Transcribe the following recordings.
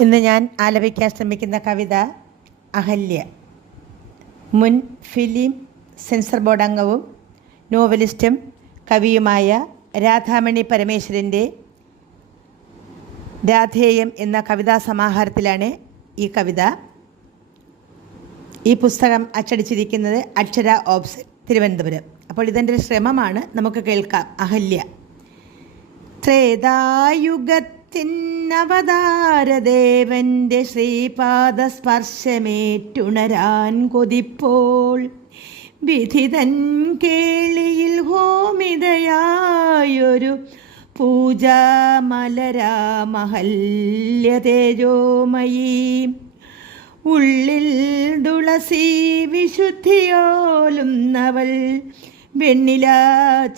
ഇന്ന് ഞാൻ ആലപിക്കാൻ ശ്രമിക്കുന്ന കവിത അഹല്യ. മുൻ ഫിലിം സെൻസർ ബോർഡ് അംഗവും നോവലിസ്റ്റും കവിയുമായ രാധാമണി പരമേശ്വരന്റെ രാധേയം എന്ന കവിതാ സമാഹാരത്തിലാണ് ഈ കവിത. ഈ പുസ്തകം അച്ചടിച്ചിരിക്കുന്നത് അക്ഷര ഓപ്സ് തിരുവനന്തപുരം. അപ്പോൾ ഇതിന്റെ ഒരു ശ്രമമാണ്. നമുക്ക് കേൾക്കാം. അഹല്യ. ത്രേതായുഗത്തിനവതാരദേവന്റെ ശ്രീപാദ സ്പർശമേറ്റുണരാൻ കൊതിപ്പോൾ. വിധിതൻ കേളിയിൽ ഹോമിതയായൊരു പൂജാമലരാമഹല്യതേജോമയീ. ഉള്ളിൽ തുളസി വിശുദ്ധിയോലുന്നവൾ വെണ്ണില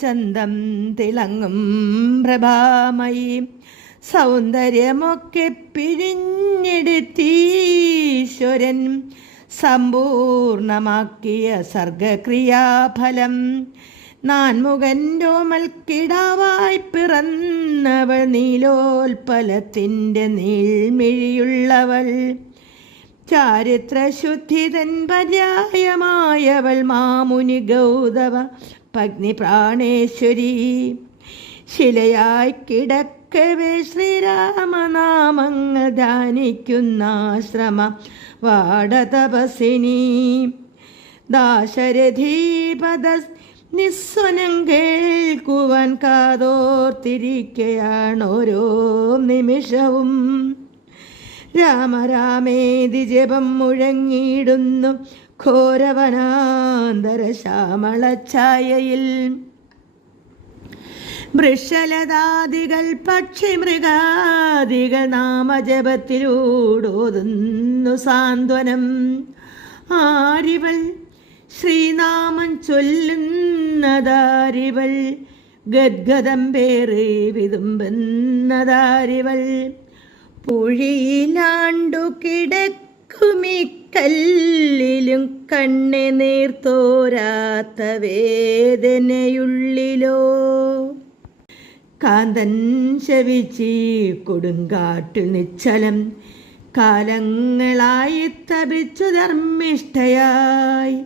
ചന്തം തിളങ്ങും പ്രഭാമയി. സൗന്ദര്യമൊക്കെ പിഴിഞ്ഞെടുത്തീശ്വരൻ സമ്പൂർണമാക്കിയ സർഗക്രിയാഫലം. നാൻമുഖൻ രോമൽക്കിടാവായി പിറന്നവൾ നീലോൽപ്പലത്തിന്റെ നീൾമിഴിയുള്ളവൾ. ചാരിത്രശുദ്ധിതൻ പര്യായമായവൾ മാമുനി ഗൗതവ പഗ്നി പ്രാണേശ്വരി ശിലയായി കിടക്കവേ ശ്രീരാമനാമങ്ങൾ ധ്യാനിക്കുന്ന ആശ്രമ വാടതപസിനി. ദാശരഥീപദ നിസ്വനം കേൾക്കുവാൻ കാതോർത്തിരിക്കയാണ് ഓരോ നിമിഷവും. രാമരാമേതി ജപം മുഴങ്ങിയിടുന്നു ഘോരവനാന്തര ശ്യാമളഛായയിൽ പക്ഷി മൃഗാദികൾ നാമജപത്തിലൂടോതുന്നു സാന്ത്വനം. ആരിവൾ ശ്രീനാമം ചൊല്ലുന്നതാരിവൾ ഗദ്ഗതം പേറി വിതുമ്പുന്നതാരിവൾ. പുഴിയിലാണ്ടു കിടക്കുമി കല്ലിലും കണ്ണെ നേർത്തോരാത്ത വേദനയുള്ളിലോ. കാന്തൻ ശവിച്ചി കൊടുങ്കാട്ടിൽ നിശ്ചലം കാലങ്ങളായി തപിച്ചു ധർമ്മിഷ്ഠയായി.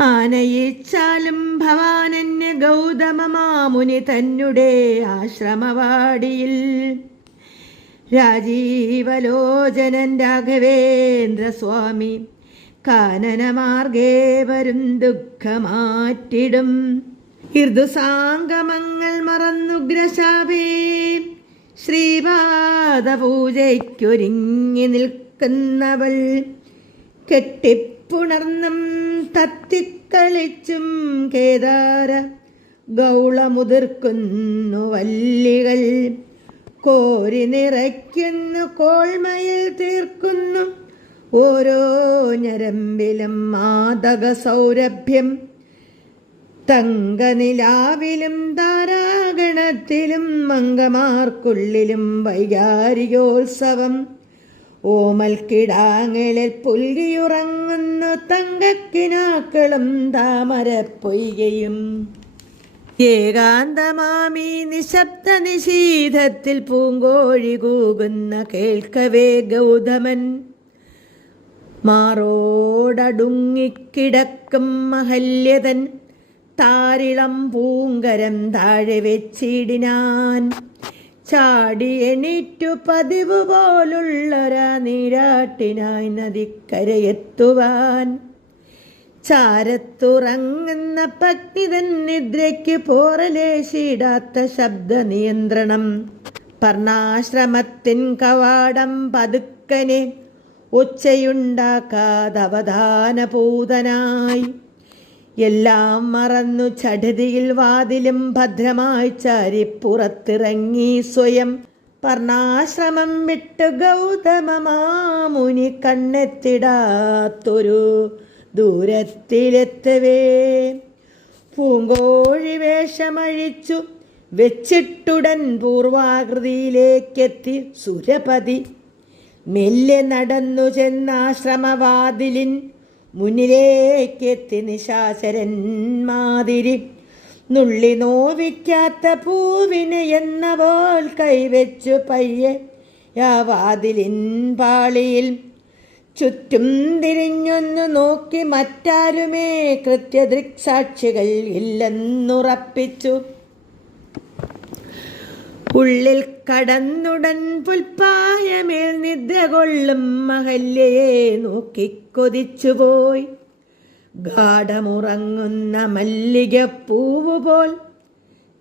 ആനയിച്ചാലും ഭവാനന്യ ഗൗതമ മാമുനി തന്നെ ആശ്രമവാടിയിൽ. രാജീവലോചനൻ രാഘവേന്ദ്ര സ്വാമി കാനനമാർഗേ വരും ദുഃഖമാറ്റിടും. ഋതുസാംഗമങ്ങൾ മറന്നുഗ്രശാപേ ശ്രീപാദ പൂജയ്ക്കൊരുങ്ങി നിൽക്കുന്നവൾ കെട്ടിപ്പുണർന്നും തത്തിക്കളിച്ചും കേദാര ഗൗളമുതിർക്കുന്നു വല്ലികൾ. കോരി നിറയ്ക്കുന്നു കോൾമയിൽ തീർക്കുന്നു. ഓരോ ഞരമ്പിലും മാതക സൗരഭ്യം തങ്കനിലാവിലും താരാഗണത്തിലും മംഗമാർക്കുള്ളിലും വൈകാരികോത്സവം. ഓമൽ കിടാങ്ങളിൽ പുൽകിയുറങ്ങുന്നു തങ്കക്കിനാക്കളും താമരപ്പൊയ്കയും. ഏകാന്തമാമി നിശബ്ദ നിശീധത്തിൽ പൂങ്കോഴി കൂകുന്ന കേൾക്കവേ ഗൗതമൻ. മാറോടടുങ്ങിക്കിടക്കും മഹല്യതൻ താരിളം പൂങ്കരം താഴെ വെച്ചിടിനാൻ. ചാടി എണീറ്റു പതിവ് പോലുള്ളൊരാ നീരാട്ടിനായി നദിക്കരയെത്തുവാൻ. ചാരത്തുറങ്ങുന്ന ഭക്തിതൻ നിദ്രയ്ക്ക് പോറലേശിടാത്ത ശബ്ദ നിയന്ത്രണം പർണാശ്രമത്തിൻ കവാടം പതുക്കനെ ഉച്ചയുണ്ടാക്കാതവധാനപൂതനായി എല്ലാം മറന്നു ചടുതിയിൽ വാതിലും ഭദ്രമായി ചാരി പുറത്തിറങ്ങി സ്വയം. പർണാശ്രമം വിട്ട് ഗൗതമ മാമുനി കണ്ണെത്തിടാത്തൊരു ദൂരത്തിലെത്തവേ. പൂങ്കോഴി വേഷമഴിച്ചു വെച്ചിട്ടുടൻ പൂർവാകൃതിയിലേക്കെത്തി സുരപതി മെല്ലെ നടന്നു ചെന്നാശ്രമവാതിലിൻ മുന്നിലേക്കെത്തി നിശാചരൻ മാതിരി. നുള്ളി നോവിക്കാത്ത പൂവിനെ എന്ന പോൽ കൈവച്ചു പയ്യെ. യാവാതിലിൻ പാളിയിൽ. ചുറ്റും തിരിഞ്ഞൊന്നു നോക്കി മറ്റാരുമേ കൃത്യദൃക്സാക്ഷികൾ ഇല്ലെന്നുറപ്പിച്ചു. ഉള്ളിൽ കടന്നുടൻ പുൽപ്പായമേൽ നിദ്ര കൊള്ളും മഹല്യയെ നോക്കി കൊതിച്ചുപോയി ഗാഠമുറങ്ങുന്ന മല്ലികപ്പൂവുപോൽ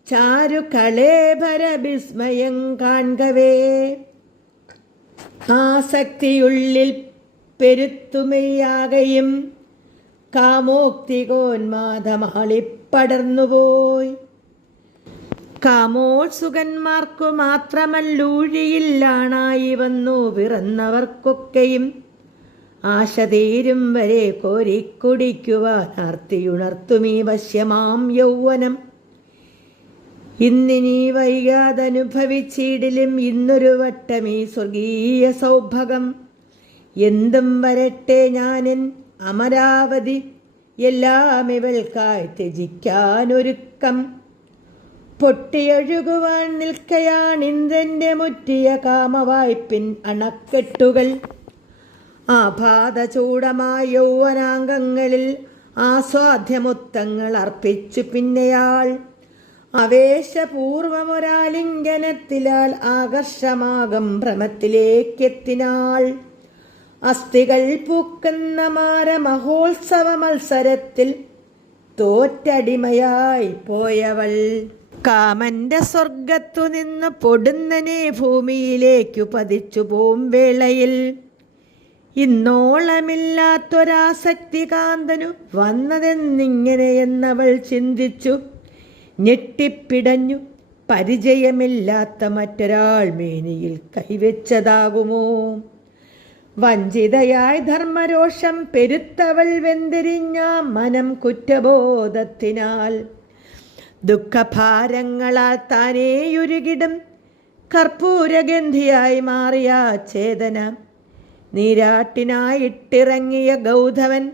ചാരു കളേഭര വിസ്മയം കാൺകവേ ആസക്തിയുള്ളിൽ പെരുത്തുമയാകയും കാമോക്തികോന്മാദമാളിപ്പടർന്നുപോയി കാമോത്സുകന്മാർക്കു മാത്രമല്ലൂഴിയില്ലാണായി വന്നു പിറന്നവർക്കൊക്കെയും. ആശ തീരും വരെ കോരിക്കുടിക്കുവാൻ ആർത്തിയുണർത്തുമീ വശ്യമാം യൗവനം. ഇന്നിനി വൈകാതനുഭവിച്ചിടിലും ഇന്നൊരു വട്ടമീ സ്വർഗീയ സൗഭകം എന്തും വരട്ടെ ഞാനൻ അമരാവതി എല്ലാം ഇവൾക്കായി ത്യജിക്കാനൊരുക്കം. പൊട്ടിയൊഴുകുവാൻ നിൽക്കയാൺ ഇന്ദ്രന്റെ മുറ്റിയ കാമവായ്പിൻ അണക്കെട്ടുകൾ. ആപാത ചൂടമായ യൗവനാംഗങ്ങളിൽ ആസ്വാദ്യമുത്തങ്ങൾ അർപ്പിച്ചു പിന്നെയാൾ. ആവേശപൂർവമൊരാലിംഗനത്തിലാൽ ആകർഷമാകം ഭ്രമത്തിലേക്കെത്തിനാൾ. അസ്ഥികൾ പൂക്കുന്ന മാര മഹോത്സവ മത്സരത്തിൽ തോറ്റടിമയായി പോയവൾ. കാമന്റെ സ്വർഗത്തു നിന്ന് പൊടുന്നനെ ഭൂമിയിലേക്കു പതിച്ചു പോം വേളയിൽ. ഇന്നോളമില്ലാത്തൊരാസക്തി കാന്തനു വന്നതെന്നിങ്ങനെയെന്നവൾ ചിന്തിച്ചു. ഞെട്ടിപ്പിടഞ്ഞു. പരിചയമില്ലാത്ത മറ്റൊരാൾ മേനിയിൽ കൈവച്ചതാകുമോ? വഞ്ചിതയായി ധർമ്മരോഷം പെരുത്തവൾ വെന്തിരിഞ്ഞ മനം കുറ്റബോധത്തിനാൽ ദുഃഖഭാരങ്ങളാൽ താനേയുരുകിടും. കർപ്പൂരഗന്ധിയായി മാറിയ ചേതന നീരാട്ടിനായിട്ടിറങ്ങിയ ഗൗതവൻ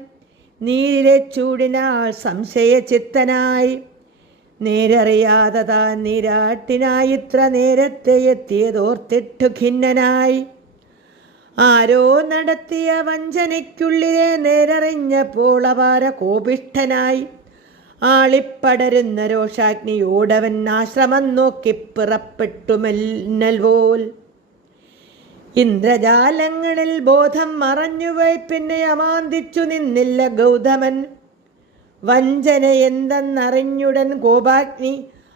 നീരിലെ ചൂടിനാൽ സംശയചിത്തനായി. നേരറിയാതെ താൻ നീരാട്ടിനായി ഇത്ര നേരത്തെ എത്തിയതോർത്തിട്ടു ഖിന്നനായി. ആരോ നടത്തിയ വഞ്ചനയ്ക്കുള്ളിലെ നേരറിഞ്ഞപ്പോൾ അപാര കോപിഷ്ഠനായി. ആളിപ്പടരുന്ന രോഷാഗ്നിയോടവൻ ആശ്രമം നോക്കി പിറപ്പെട്ടു മെന്നൽ ഇന്ദ്രജാലങ്ങളിൽ ബോധം മറഞ്ഞുപോയി പിന്നെ അമാന്തിച്ചു നിന്നില്ല ഗൗതമൻ. വഞ്ചന എന്തെന്നറിഞ്ഞുടൻ കോപാഗ്നി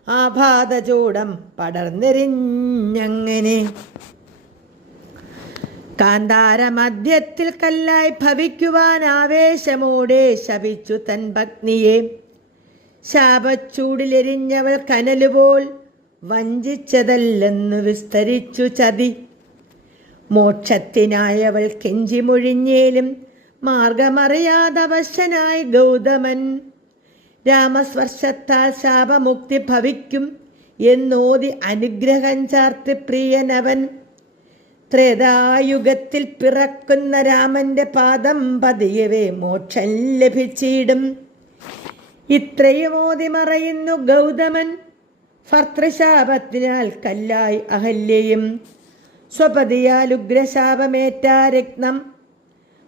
ആപാതചൂടം പടർന്നെറിഞ്ഞങ്ങനെ കാന്താര മധ്യത്തിൽ കല്ലായി ഭവിക്കുവാൻ ആവേശമോടെ ശപിച്ചു തൻ ഭഗ്നിയെ ശാപച്ചൂടിലെരിഞ്ഞവൾ കനലുപോൽ വഞ്ചിച്ചതല്ലെന്നു വിസ്തരിച്ചു ചതി. മോക്ഷത്തിനായവൾ കെഞ്ചിമൊഴിഞ്ഞേലും മാർഗമറിയാതവശനായി ഗൗതമൻ. രാമസ്പർശത്താൽ ശാപമുക്തി ഭവിക്കും എന്നോതി അനുഗ്രഹം ചാർത്തി പ്രിയനവൻ. ത്രേതായുഗത്തിൽ പിറക്കുന്ന രാമന്റെ പാദം പതിയവേ മോക്ഷം ലഭിച്ചിടും. ഇത്രയും ഓതി മറയുന്നു ഗൗതമൻ. ഭർത്തൃശാപത്തിനാൽ കല്ലായി അഹല്യയും. സ്വപതിയാൽ ഉഗ്രശാപമേറ്റ രത്നം.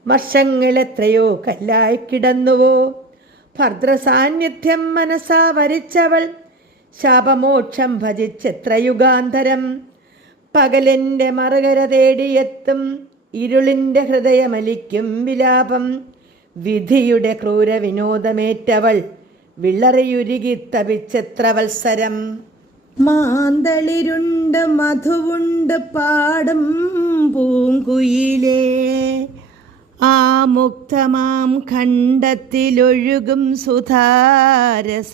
വർഷങ്ങളെത്രയോ കല്ലായി കിടന്നുവോ. ഭർദ്രസാന്നിധ്യം മനസ്സാ വരിച്ചവൾ. ശാപമോക്ഷം ഭജിച്ചെത്ര യുഗാന്തരം പകലിന്റെ മറുകര തേടിയെത്തും. ഇരുളിന്റെ ഹൃദയമലിക്കും വിലാപം. വിധിയുടെ ക്രൂര വിനോദമേറ്റവൾ വിളറിയുരുകി തപിച്ചെത്രവത്സരം. മാന്തളിരുണ്ട് മധുവുണ്ട് പാടും പൂങ്കുയിലേ. ആ മുക്തമാം ഖണ്ഡത്തിലൊഴുകും സുധാരസ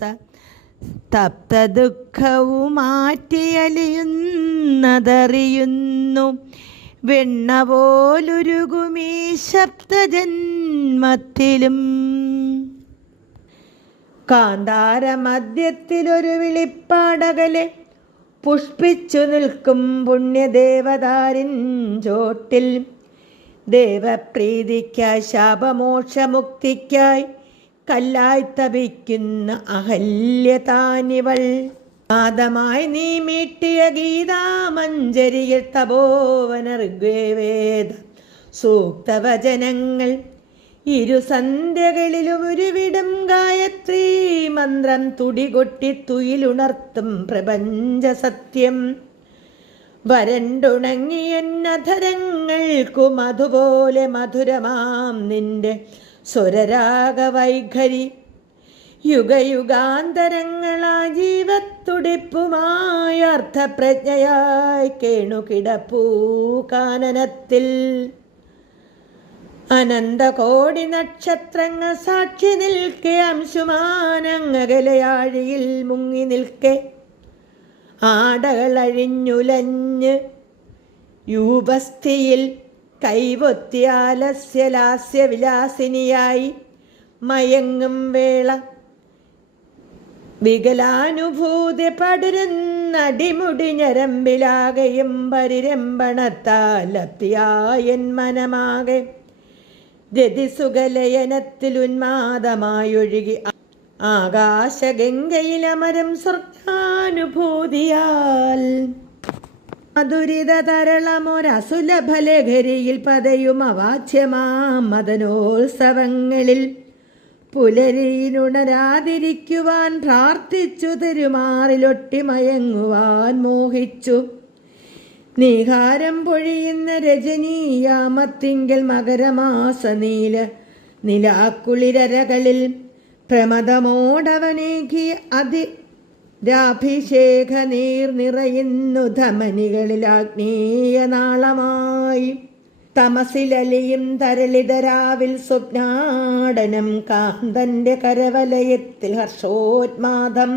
തപ്ത ദുഃഖവുമാറ്റിയലിയുന്നതറിയുന്നു വെണ്ണ പോലൊരുകുമീ ശബ്ദജന്മത്തിലും കാന്താര മധ്യത്തിലൊരു വിളിപ്പാടകലെ പുഷ്പിച്ചു നിൽക്കും പുണ്യദേവതാരിൻ ചോട്ടിൽ. ദേവപ്രീതിക്കായി ശാപമോക്ഷമുക്തിക്കായി കല്ലായി തപിക്കുന്ന അഹല്യതാനിവൾ. പാദമായി നീ മീട്ടിയ ഗീതാമഞ്ജരിയിൽ തപോവന ഋഗ്വേവേദ സൂക്തവചനങ്ങൾ ഇരു സന്ധ്യകളിലും ഒരുവിടം ഗായത്രി മന്ത്രം തുടികൊട്ടി തുയിലുണർത്തും പ്രപഞ്ച സത്യം. വരണ്ടുണങ്ങിയെന്നധരങ്ങൾക്കും അതുപോലെ മധുരമാം നിന്റെ സ്വരരാഗ വൈഖരി യുഗയുഗാന്തരങ്ങളാ ജീവത്തുടിപ്പുമായ അർത്ഥപ്രജ്ഞയായി കേണുകിടപ്പൂ കാനനത്തിൽ. അനന്തകോടി നക്ഷത്രങ്ങൾ സാക്ഷി നിൽക്കെ അംശുമാനങ്ങകലയാഴിയിൽ മുങ്ങി നിൽക്കെ. ആടകളഴിഞ്ഞുലഞ്ഞ് യൂപസ്ഥിയിൽ കൈവൊത്തിയാലസ്യലാസ്യവിലാസിനിയായി മയങ്ങും വേള. വികലാനുഭൂതി പടരുന്നടിമുടി ഞരമ്പിലാകയും പരിരംഭണത്താലപ്തിയായൻ മനമാകെ. രതിസുഖലയനത്തിലുന്മാദമായൊഴുകി ആകാശഗംഗയിലമരം സ്വർഗാനുഭൂതിയാൽ. മധുരിത തരളമൊരസുലഭലഹരിയിൽ പതയും അവാച്യമാം മദനോത്സവങ്ങളിൽ. പുലരിയിലുണരാതിരിക്കുവാൻ പ്രാർത്ഥിച്ചു തെരുമാറിലൊട്ടിമയങ്ങുവാൻ മോഹിച്ചു. നീഹാരം പൊഴിയുന്ന രജനീയാമത്തിങ്കൽ മകരമാസ നീല നിലാക്കുളിരകളിൽ പ്രമദമോടവനേകി അതി രാഭിഷേക നീർ നിറയുന്നു ധമനികളിൽ ആഗ്നേയ നാളമായി. തമസിലലിയും തരളിതരാവിൽ സ്വപ്നാടനം കാന്തന്റെ കരവലയത്തിൽ ഹർഷോന്മാദം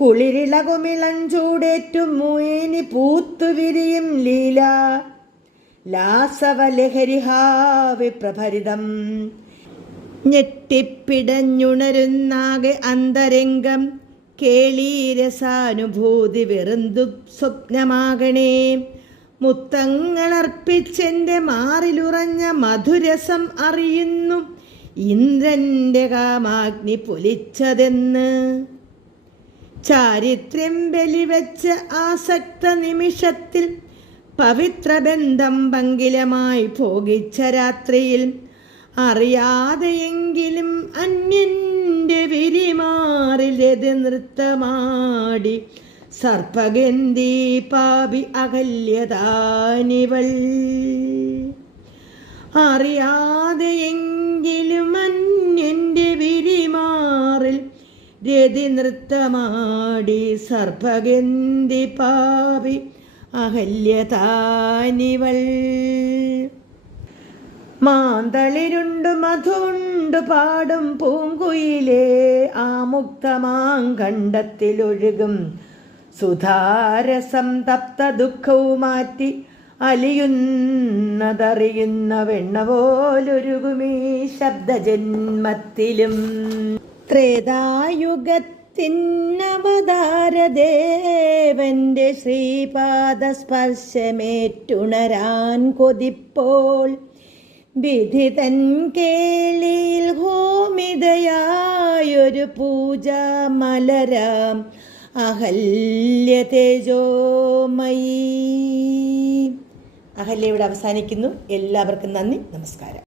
കുളിരിളകുമിളഞ്ചൂടേറ്റും മുയനി പൂത്തുവിരിയും ലീല. ലാസവലഹരിഹാവിപ്രഭരിതം ഞെട്ടിപ്പിടഞ്ഞുണരുന്നാകെ അന്തരംഗം കേളീരസാനുഭൂതി വെറുന്തു സ്വപ്നമാകണേ. മുത്തങ്ങളർപ്പിച്ചെന്റെ മാറിലുറഞ്ഞ മധുരസം അറിയുന്നു ഇന്ദ്രന്റെ കാമാഗ്നി പൊലിച്ചതെന്ന്. ചാരിത്രം ബലിവെച്ച ആസക്ത നിമിഷത്തിൽ പവിത്ര ബന്ധം പങ്കിലമായി ഭോഗിച്ച രാത്രിയിൽ അറിയാതെയെങ്കിലും അന്യന്റെ വിരിമാറിലത് നൃത്തമാടി സർപ്പഗന്ധി പാപി അകല്യതാനിവൾ. അറിയാതെയെങ്കിലും അന്യന്റെ വിരിമാറിൽ രതി നൃത്തമാടി സർപ്പഗന്ധി പാപി അഹല്യതാനിവൾ മാന്തളിരുണ്ടു മധുണ്ടു പാടും പൂങ്കുയിലേ ആ മുക്തമാങ്കണ്ടത്തിലൊഴുകും സുധാരസം തപ്ത ദുഃഖവും മാറ്റി അലിയുന്നതറിയുന്ന വെണ്ണ പോലൊരുകുമീ ശബ്ദജന്മത്തിലും. ത്രേതായുഗത്തിനവതാരദേവന്റെ ശ്രീപാദസ്പർശമേറ്റുണരാൻ കൊതിപ്പോൾ. വിധി തൻ കേളിയിൽ ഹോമിതയായൊരു പൂജ മലരാം അഹല്യ തേജോമയി. അഹല്യ ഇവിടെ അവസാനിക്കുന്നു. എല്ലാവർക്കും നന്ദി. നമസ്കാരം.